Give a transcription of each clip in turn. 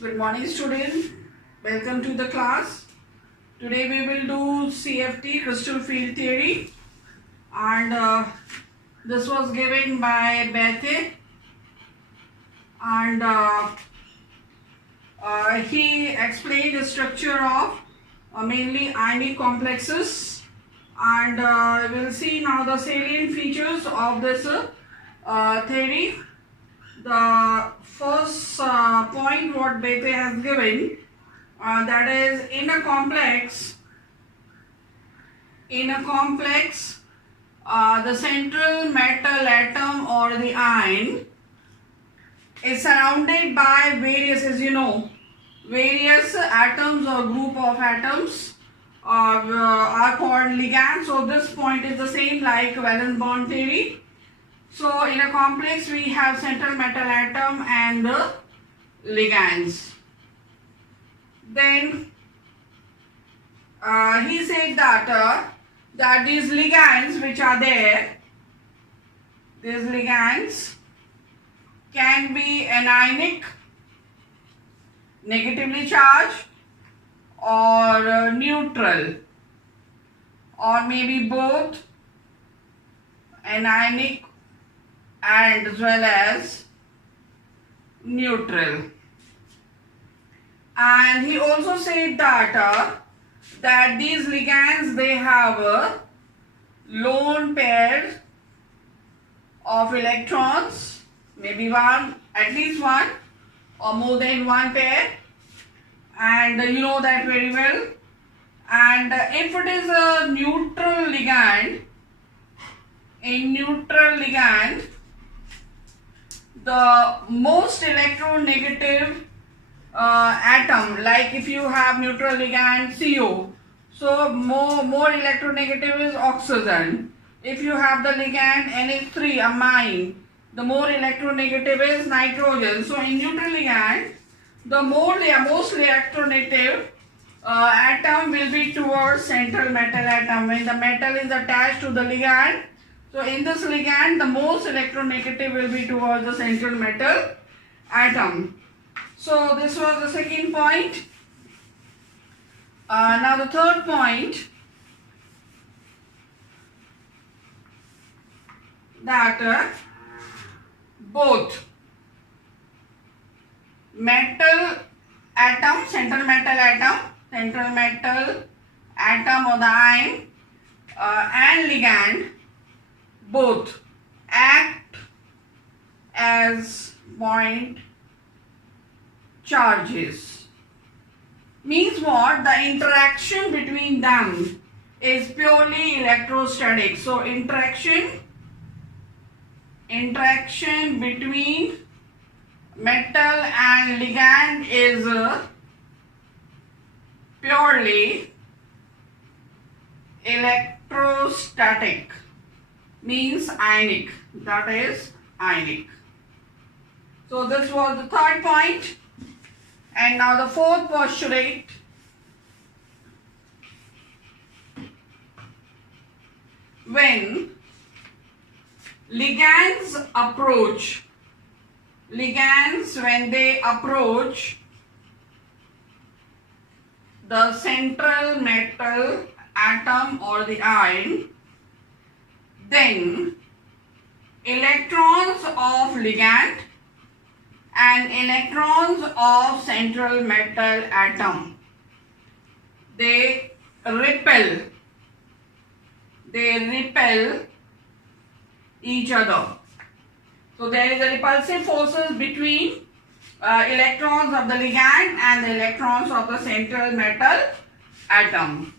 Good morning, student. Welcome to the class. Today we will do CFT, crystal field theory, and this was given by Bethe, and he explained the structure of mainly ionic complexes, and we'll see now the salient features of this theory. The first point what Bethe has given, that is in a complex, the central metal atom or the ion is surrounded by various, as you know, various atoms or group of atoms are called ligands. So this point is the same like valence bond theory. So in a complex we have central metal atom and the ligands. Then he said that these ligands which are there, these ligands can be anionic, negatively charged, or neutral, or maybe both anionic and as well as neutral. And he also said that these ligands, they have a lone pair of electrons, maybe one, at least one, or more than one pair, and you know that very well. And if it is a neutral ligand, the most electronegative atom, like if you have neutral ligand CO, so more electronegative is oxygen. If you have the ligand NH3 amine, the more electronegative is nitrogen. So in neutral ligand, the most electronegative atom will be towards central metal atom when the metal is attached to the ligand. So in this ligand, the most electronegative will be towards the central metal atom. So this was the second point. Now the third point, that both metal atom, central metal atom or the ion and ligand both act as point charges. Means what? The interaction between them is purely electrostatic. So interaction between metal and ligand is purely electrostatic, means ionic, that is ionic. So this was the third point. And now the fourth postulate, when ligands when they approach the central metal atom or the ion, then electrons of ligand and electrons of central metal atom, they repel each other. So there is a repulsive forces between electrons of the ligand and the electrons of the central metal atom.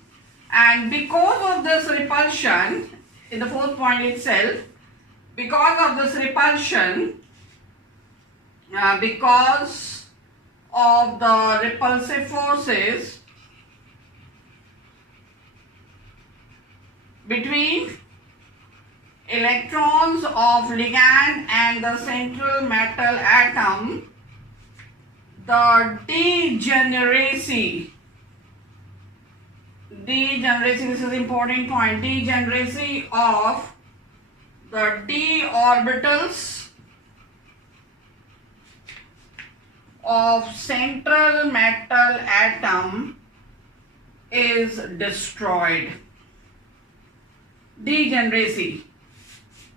And because of this repulsion, in the fourth point itself, because of this repulsion, because of the repulsive forces between electrons of ligand and the central metal atom, the degeneracy, this is important point, degeneracy of the d orbitals of central metal atom is destroyed. Degeneracy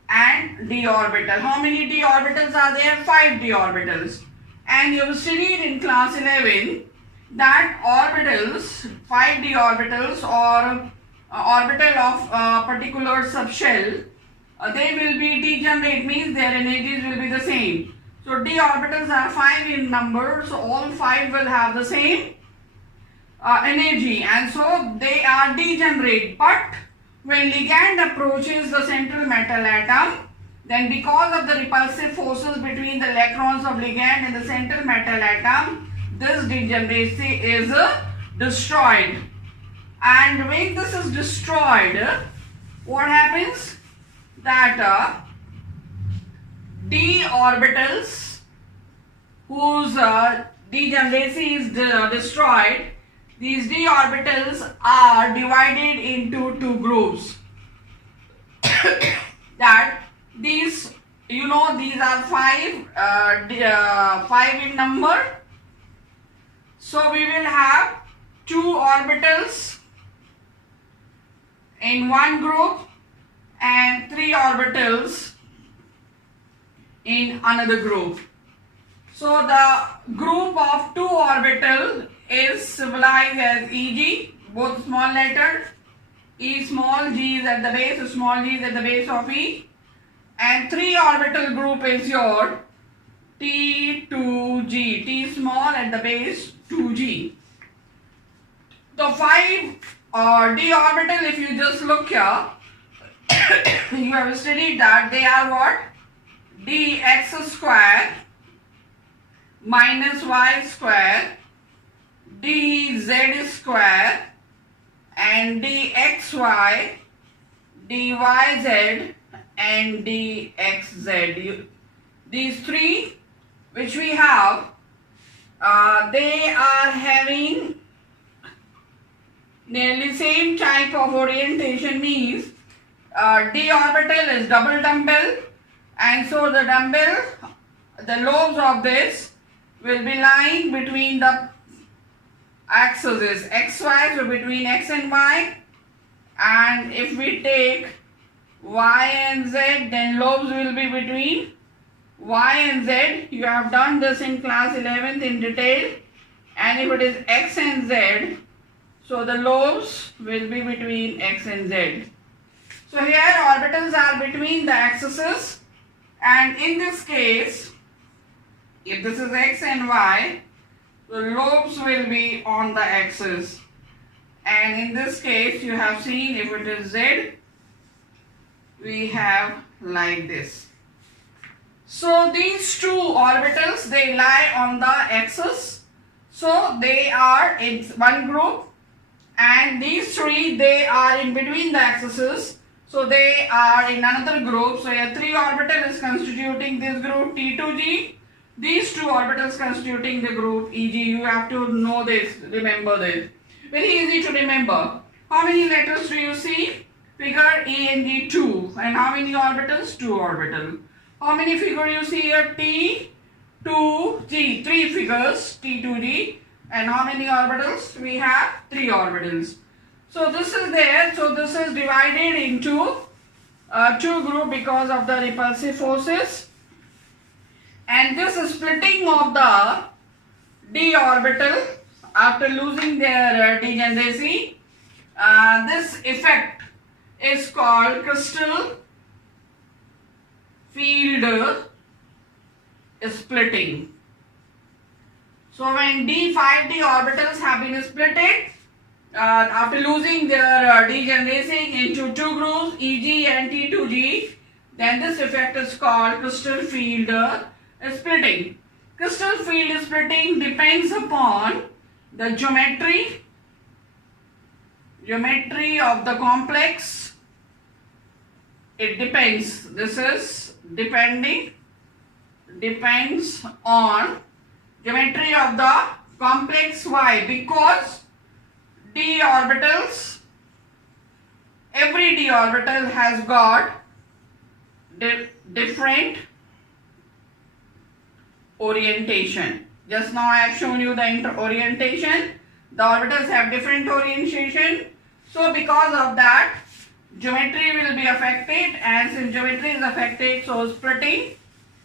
and d orbital. How many d orbitals are there? 5 d orbitals. And you have studied in class 11 that orbitals, 5d orbitals or orbital of a particular subshell, they will be degenerate, means their energies will be the same. So d orbitals are 5 in number, so all 5 will have the same energy, and so they are degenerate. But when ligand approaches the central metal atom, then because of the repulsive forces between the electrons of ligand and the central metal atom, this degeneracy is destroyed. And when this is destroyed, what happens? That d orbitals whose degeneracy is destroyed, these d orbitals are divided into 2 groups. That these, these are 5 in number. So we will have 2 orbitals in one group and 3 orbitals in another group. So the group of 2 orbital is symbolized as Eg, both small letter, E small, G is at the base, small g is at the base of E, and 3 orbital group is your T2G, T small at the base 2G. The 5 d orbital, if you just look here, you have studied that they are what? Dx square minus y square, dz square, and dxy, dyz, and dxz. These 3 which we have, they are having nearly same type of orientation, means d orbital is double dumbbell, and so the dumbbell, the lobes of this will be lying between the axes xy, so between x and y, and if we take y and z, then lobes will be between y and z. You have done this in class 11th in detail. And if it is x and z, so the lobes will be between x and z. So here orbitals are between the axes, and in this case, if this is x and y, the lobes will be on the axis. And in this case, you have seen if it is z, we have like this. So these 2 orbitals, they lie on the axis. So they are in one group, and these 3, they are in between the axes. So they are in another group. So here 3 orbital is constituting this group T2G. These 2 orbitals constituting the group EG. You have to know this, remember this. Very easy to remember. How many letters do you see? Figure E and G 2. And how many orbitals? 2 orbital. How many figure you see here? T, 2G. 3 figures, T2G. And how many orbitals? We have 3 orbitals. So this is there. So this is divided into 2 groups because of the repulsive forces. And this splitting of the d orbital after losing their degeneracy, this effect is called crystal field splitting. So when 5d orbitals have been splitted after losing their degeneracy into 2 groups, Eg and T2G, then this effect is called crystal field splitting. Crystal field splitting depends upon the geometry of the complex. It depends. This is depends on geometry of the complex. Why? Because d orbitals, every d orbital has got different orientation. Just now I have shown you the orientation. The orbitals have different orientation. So because of that, geometry will be affected, and since geometry is affected, so splitting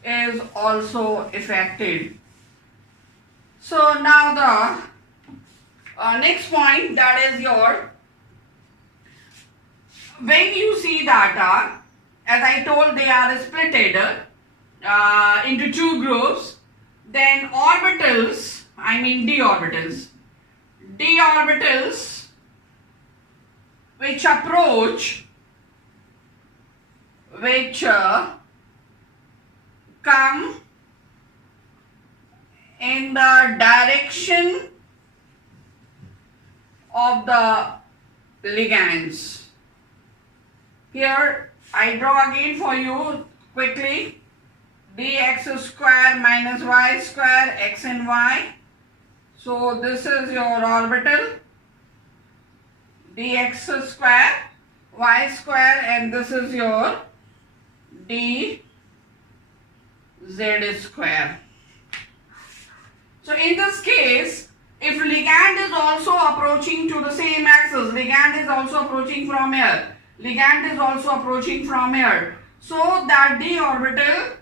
is also affected. So now the next point, that is your, when you see data, as I told, they are splitted into two groups, then orbitals, I mean d orbitals which approach, come in the direction of the ligands. Here I draw again for you quickly, dx square minus y square, x and y. So this is your orbital, dx square, y square, and this is your dz square. So in this case, if ligand is also approaching to the same axis, ligand is also approaching from here, so that d orbital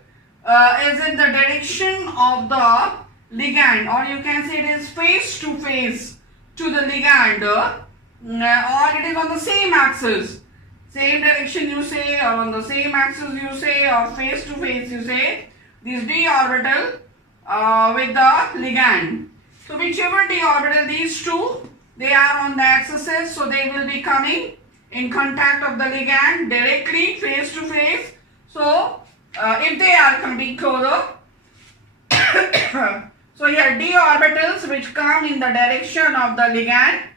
is in the direction of the ligand, or you can say it is face to face to the ligand, or it is on the same axis, same direction you say, or on the same axis you say, or face to face you say, this d orbital with the ligand. So whichever d orbital, these two, they are on the axes, so they will be coming in contact of the ligand directly, face to face. So if they are coming closer, so here d orbitals which come in the direction of the ligand,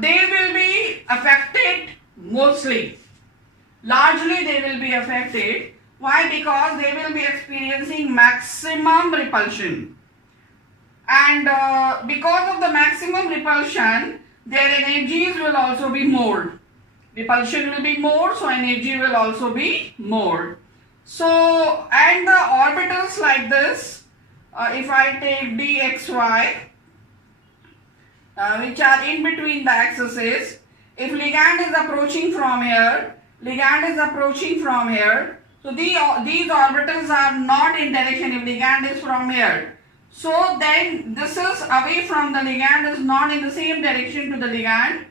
they will be affected mostly. Largely they will be affected. Why? Because they will be experiencing maximum repulsion. And because of the maximum repulsion, their energies will also be more. Repulsion will be more, so energy will also be more. So, and the orbitals like this, if I take dxy, which are in between the axes, if ligand is approaching from here, so these orbitals are not in direction if ligand is from here. So then this is away from the ligand, is not in the same direction to the ligand.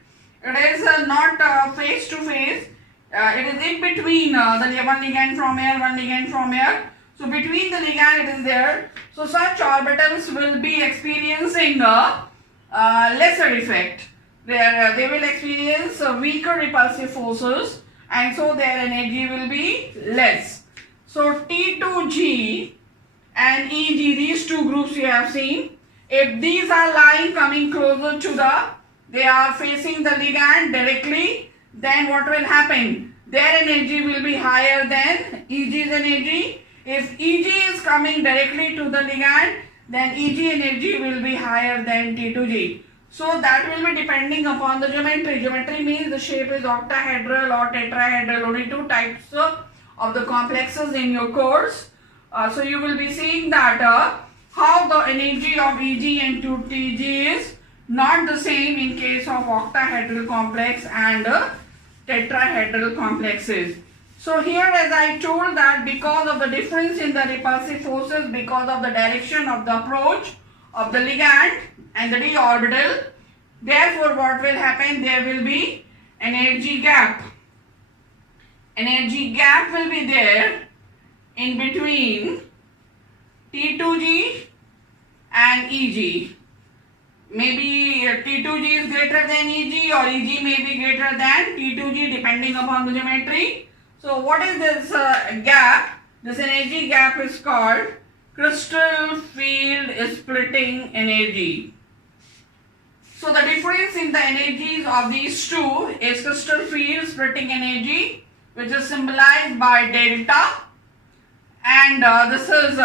It is not face to face. It is in between the one ligand from here, one ligand from here. So between the ligand it is there. So such orbitals will be experiencing a lesser effect. They will experience weaker repulsive forces, and so their energy will be less. So T2G and EG, these two groups you have seen, if these are lying coming closer to they are facing the ligand directly, then what will happen? Their energy will be higher than EG's energy. If EG is coming directly to the ligand, then EG energy will be higher than T2G. So that will be depending upon the geometry. Geometry means the shape is octahedral or tetrahedral, only two types of the complexes in your course. So you will be seeing that how the energy of EG and T2G is not the same in case of octahedral complex and tetrahedral complexes. So here, as I told, that because of the difference in the repulsive forces, because of the direction of the approach of the ligand and the d orbital, therefore what will happen? There will be energy gap. Energy gap will be there in between T2G and EG. Maybe T2G is greater than EG, or EG may be greater than T2G depending upon the geometry. So what is this gap? This energy gap is called crystal field splitting energy. So the difference in the energies of these two is crystal field splitting energy, which is symbolized by delta, and this is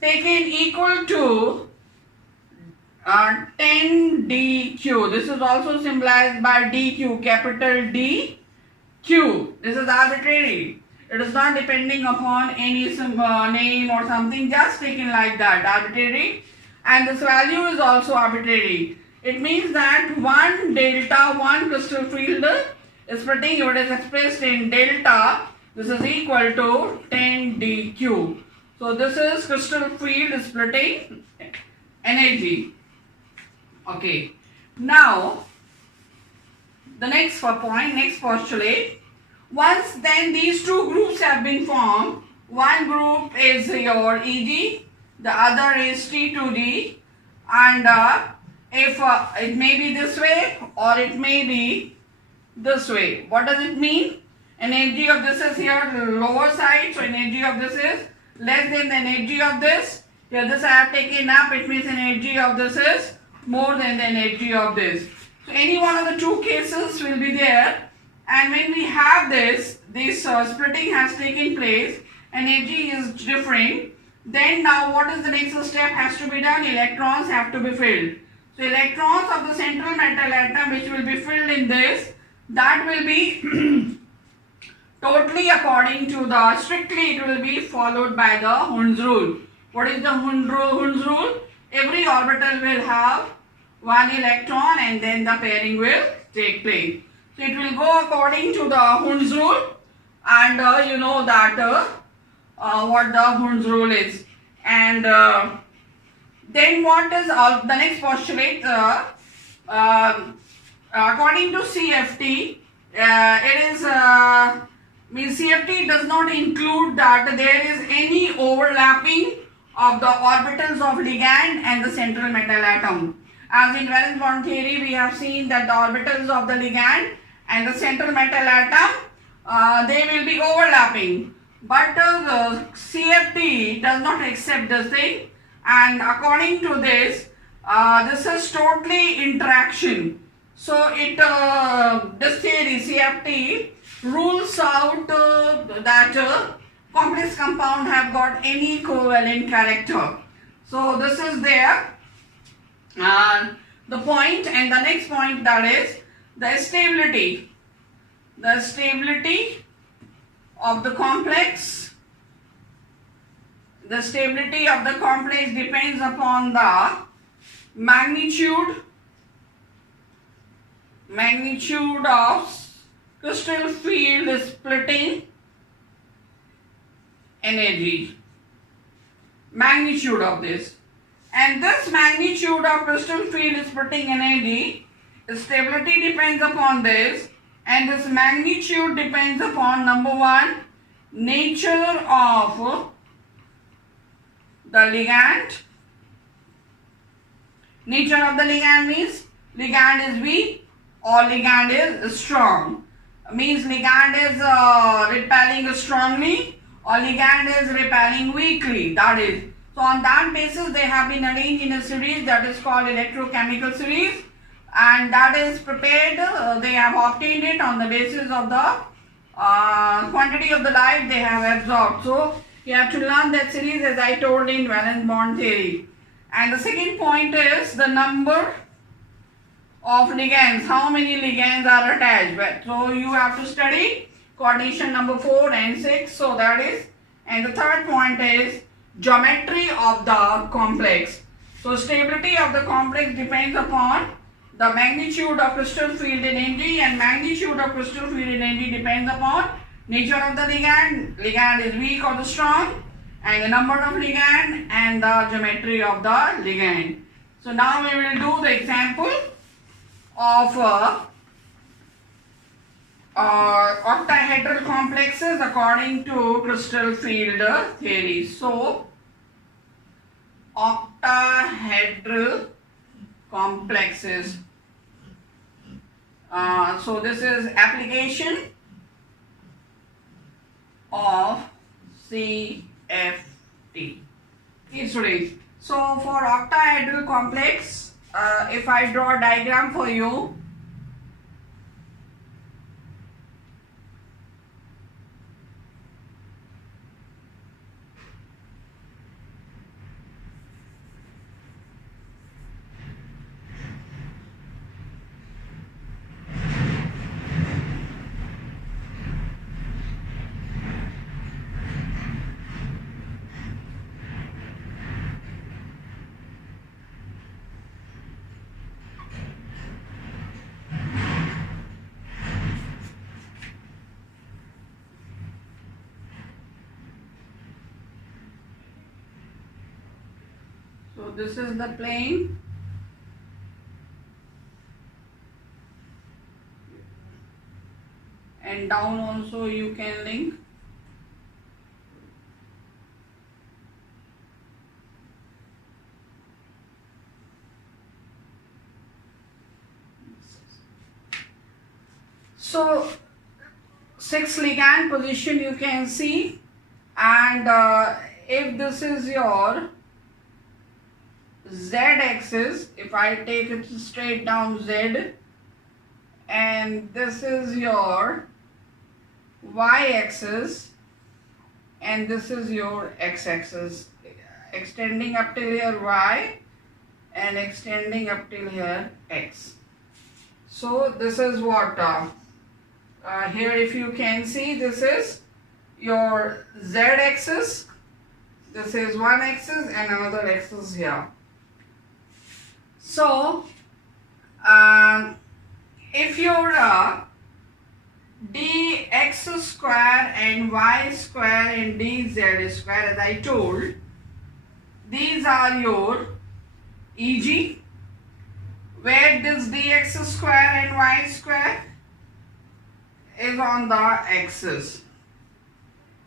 taken equal to 10 dq. This is also symbolized by dq, capital D Q. This is arbitrary. It is not depending upon any name or something, just taken like that, arbitrary. And this value is also arbitrary. It means that 1 delta 1 crystal field is splitting, it is expressed in delta. This is equal to 10 dq. So this is crystal field splitting energy. Okay. Now, the next point, next postulate. Once then these two groups have been formed, one group is your Eg, the other is T2G, and if it may be this way or it may be this way. What does it mean? Energy of this is here lower side, so energy of this is less than the energy of this. Here this I have taken up, it means energy of this is more than the energy of this. So any one of the two cases will be there, and when we have this splitting has taken place, energy is different, then now what is the next step has to be done? Electrons have to be filled. So electrons of the central metal atom which will be filled in this, that will be totally according to the, strictly it will be followed by the Hund's rule. What is the Hund's rule? Every orbital will have one electron and then the pairing will take place. So it will go according to the Hund's rule, and you know that what the Hund's rule is. And then what is the next postulate? According to CFT, it is means CFT does not include that there is any overlapping of the orbitals of ligand and the central metal atom. As in valence bond theory, we have seen that the orbitals of the ligand and the central metal atom, they will be overlapping. But the CFT does not accept this thing, and according to this, this is totally interaction. So it this theory CFT rules out that complex compound have got any covalent character. So this is there. The point, and the next point, that is the stability. The stability of the complex. The stability of the complex depends upon the magnitude of crystal field splitting energy. Magnitude of this. And this magnitude of crystal field splitting energy, stability depends upon this, and this magnitude depends upon, number one, nature of the ligand. Nature of the ligand means ligand is weak or ligand is strong. Means ligand is repelling strongly or ligand is repelling weakly. That is. So on that basis they have been arranged in a series that is called electrochemical series, and that is prepared, they have obtained it on the basis of the quantity of the light they have absorbed. So you have to learn that series as I told in valence bond theory. And the second point is the number of ligands, how many ligands are attached. So you have to study coordination number 4 and 6. So that is, and the third point is geometry of the complex. So stability of the complex depends upon the magnitude of crystal field energy, and magnitude of crystal field energy depends upon nature of the ligand. Ligand is weak or the strong, and the number of ligand and the geometry of the ligand. So now we will do the example of octahedral complexes according to crystal field theory. So octahedral complexes. So this is application of CFT. Okay, students. So for octahedral complex, if I draw a diagram for you, So this is the plane. And down also you can link. So 6 ligand position you can see, and if this is your Z axis, if I take it straight down Z, and this is your Y axis, and this is your X axis, extending up till here Y and extending up till here X. So this is what here, if you can see, this is your Z axis, this is one axis and another axis here. So if your dx square and y square and dz square, as I told, these are your Eg, where this dx square and y square is on the axis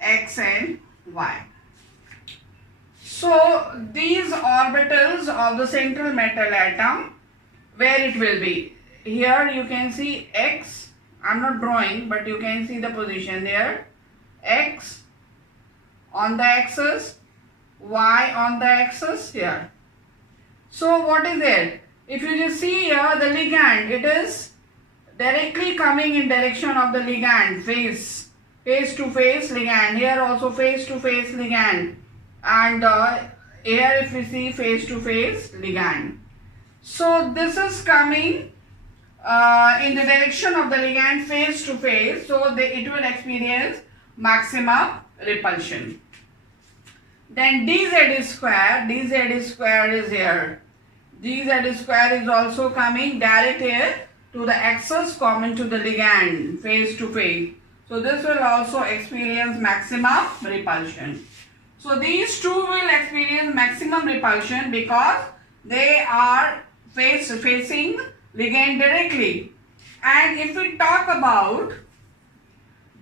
x and y. So these orbitals of the central metal atom, where it will be, here you can see x, I am not drawing but you can see the position there, x on the axis, y on the axis here. So what is there? If you just see here the ligand, it is directly coming in direction of the ligand, face to face ligand, here also face to face ligand, and here if we see face to face ligand. So this is coming in the direction of the ligand face to face, so it will experience maximum repulsion. Then dz square is here, dz square is also coming direct here to the axis common to the ligand face to face. So this will also experience maximum repulsion. So these two will experience maximum repulsion because they are facing ligand directly. And if we talk about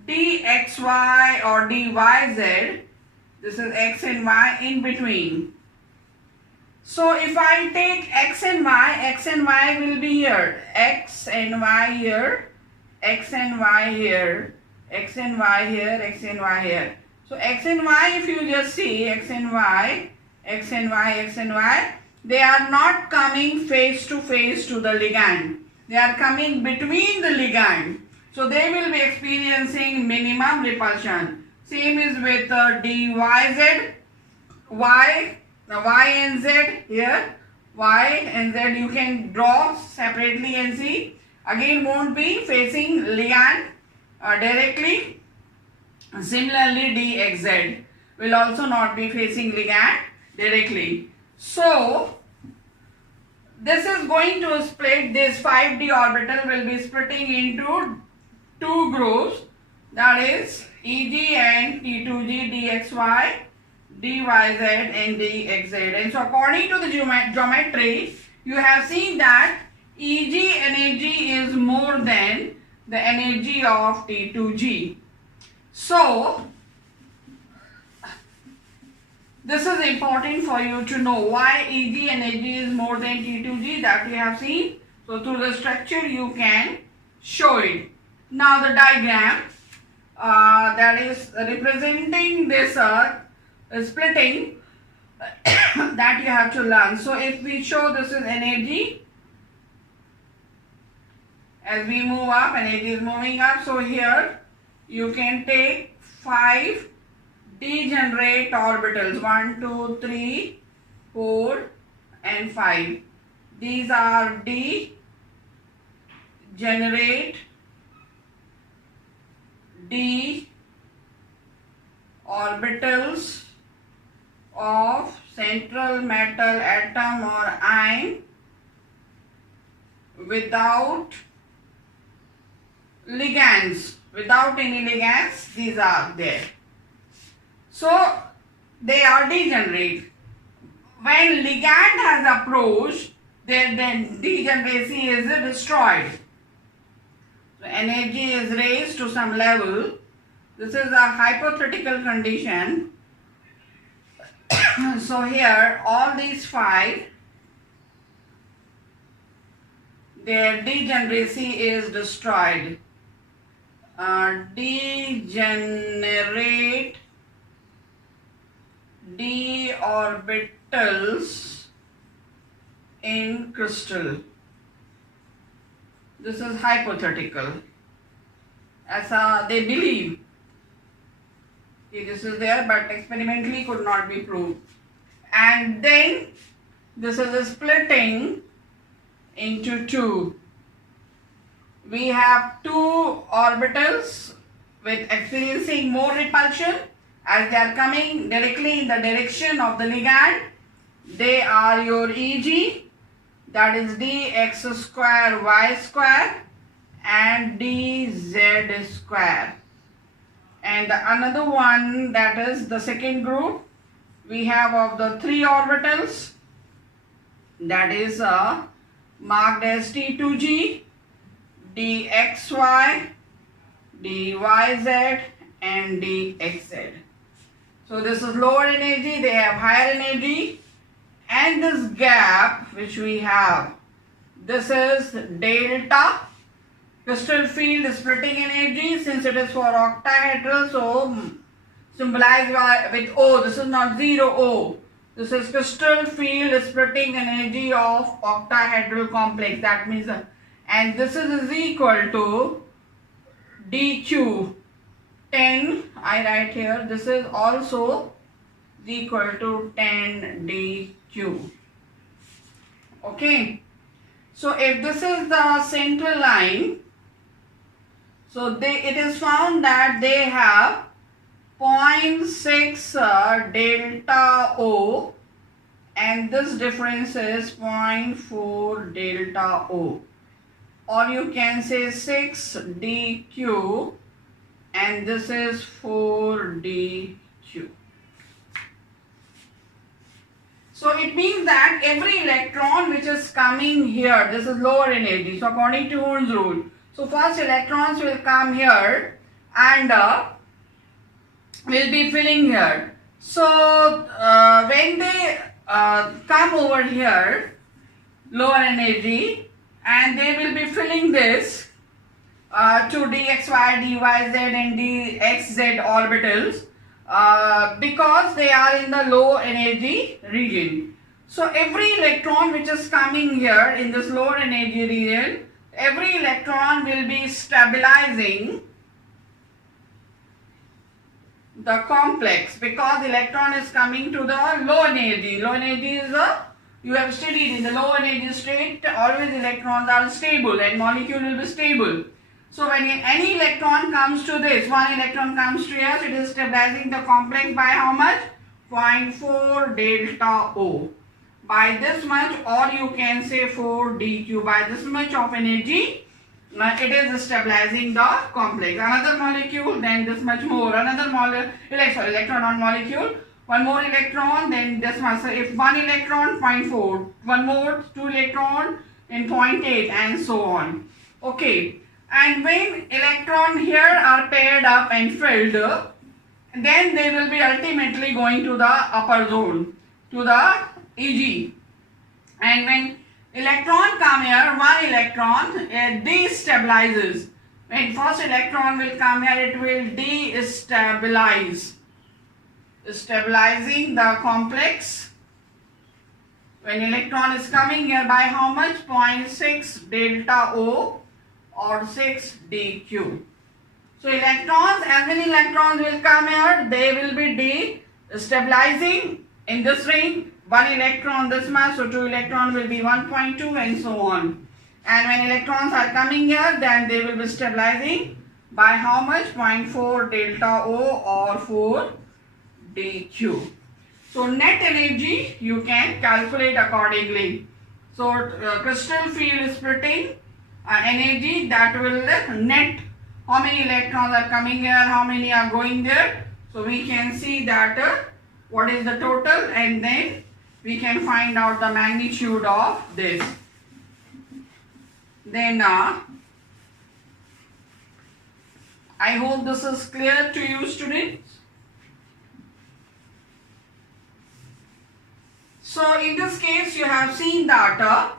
dxy or dyz, this is x and y in between. So if I take x and y will be here, x and y here, x and y here, x and y here, x and y here. So x and y, if you just see x and y, x and y, x and y, they are not coming face to the ligand. They are coming between the ligand. So they will be experiencing minimum repulsion. Same is with dyz, y. Now y and z here, y and z you can draw separately and see. Again won't be facing ligand directly. Similarly dxz will also not be facing ligand directly. So this is going to split, this 5d orbital will be splitting into two groups, that is Eg and T2g dxy, dyz and dxz. And so according to the geometry, you have seen that Eg energy is more than the energy of T2g. So this is important for you to know why Eg energy is more than T2g, that we have seen. So through the structure you can show it. Now the diagram that is representing this splitting that you have to learn. So if we show this is energy, as we move up, energy is moving up. So here you can take 5 degenerate orbitals, 1, 2, 3, 4 and 5. These are degenerate d orbitals of central metal atom or ion without ligands, without any ligands, these are there. So they are degenerate. when ligand has approached, then degeneracy is destroyed. So energy is raised to some level. This is a hypothetical condition. So here all these five, their degeneracy is destroyed. Degenerate d orbitals in crystal. This is hypothetical. As they believe. This is there, but experimentally could not be proved. And then this is a splitting into two. We have two orbitals with experiencing more repulsion as they are coming directly in the direction of the ligand. They are your Eg, that is dx square y square and dz square. And another one, that is the second group, we have of the three orbitals, that is marked as T2g, dxy, dyz and dxz. So this is lower energy, they have higher energy, and this gap which we have, this is delta. Crystal field splitting energy, since it is for octahedral, so symbolized with O. This is not 0 O. This is crystal field splitting energy of octahedral complex. That means, and this is equal to dq 10. I write here. This is also equal to 10 dq. Okay. So if this is the central line, so it is found that they have 0.6 delta O, and this difference is 0.4 delta O, or you can say 6 dq, and this is 4 dq. So it means that every electron which is coming here, this is lower energy. So according to Hund's rule, so first electrons will come here and will be filling here. So when they come over here, lower energy, and they will be filling this to dxy, dyz and dxz orbitals because they are in the low energy region. So every electron which is coming here in this lower energy region, every electron will be stabilizing the complex because electron is coming to the low energy. Low energy is you have studied in the low energy state, always electrons are stable and molecule will be stable. So when any electron comes to this, one electron comes to here, it is stabilizing the complex by how much? 0.4 delta O. By this much, or you can say 4 dq, by this much of energy, it is stabilizing the complex. Another molecule, then this much more. Another electron on molecule, one more electron, then this much. So if one electron, 0.4, one more, 2 electron, in 0.8, and so on. Okay. And when electron here are paired up and filled, then they will be ultimately going to the upper zone, to the Eg. And when electron come here, one electron destabilizes. When first electron will come here, it will destabilize, stabilizing the complex. When electron is coming here by how much? 0.6 delta O or 6 dq. So electrons, as many electrons will come here, they will be destabilizing in this ring. One electron this much, so 2 electrons will be 1.2 and so on. And when electrons are coming here, then they will be stabilizing by how much? 0.4 delta O or 4 dq. So net energy you can calculate accordingly. So crystal field splitting energy, that will net how many electrons are coming here, how many are going there. So we can see that what is the total, and then we can find out the magnitude of this. Then I hope this is clear to you, students. So in this case you have seen that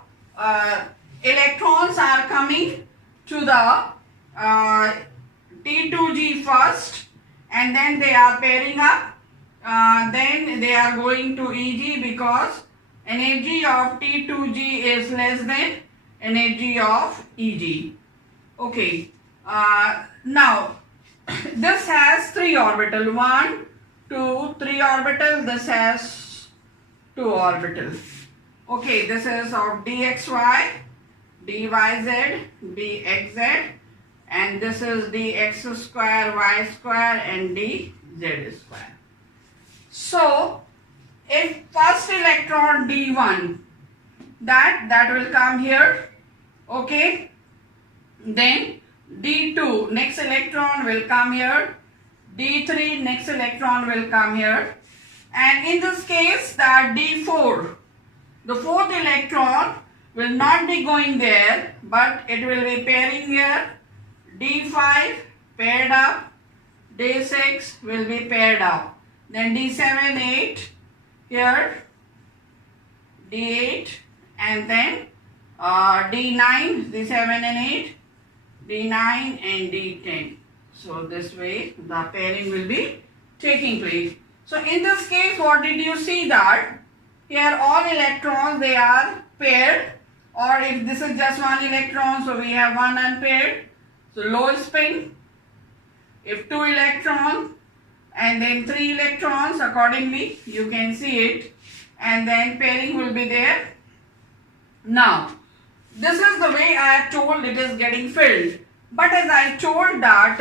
electrons are coming to the T2G first, and then they are pairing up. Then they are going to EG because energy of T2G is less than energy of EG. Okay. Now this has 3 orbital. 1, 2, 3 orbital. This has 2 orbitals. Okay, this is of dxy, dyz, dxz, and this is dx square, y square, and dz square. So if first electron d1, that will come here, okay, then d2, next electron will come here, d3, next electron will come here, and in this case that d4, the fourth electron will not be going there, but it will be pairing here, d5 paired up, d6 will be paired up, then d7, 8 here, d8, and then d9, d7 and 8, d9 and d10. So this way the pairing will be taking place. So in this case, what did you see that here all electrons they are paired, or if this is just one electron, so we have one unpaired, so low spin. If 2 electrons and then 3 electrons, accordingly you can see it, and then pairing will be there. Now this is the way I have told it is getting filled, but as I told that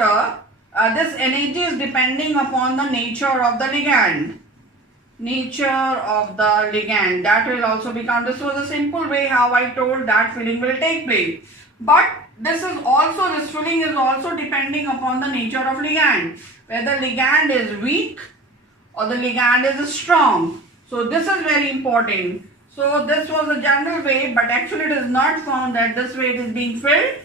this energy is depending upon the nature of the ligand. That will also become, this was a simple way how I told that filling will take place. But this filling is also depending upon the nature of ligand, whether ligand is weak or the ligand is strong. So this is very important. So this was a general way, but actually it is not found that this way it is being filled.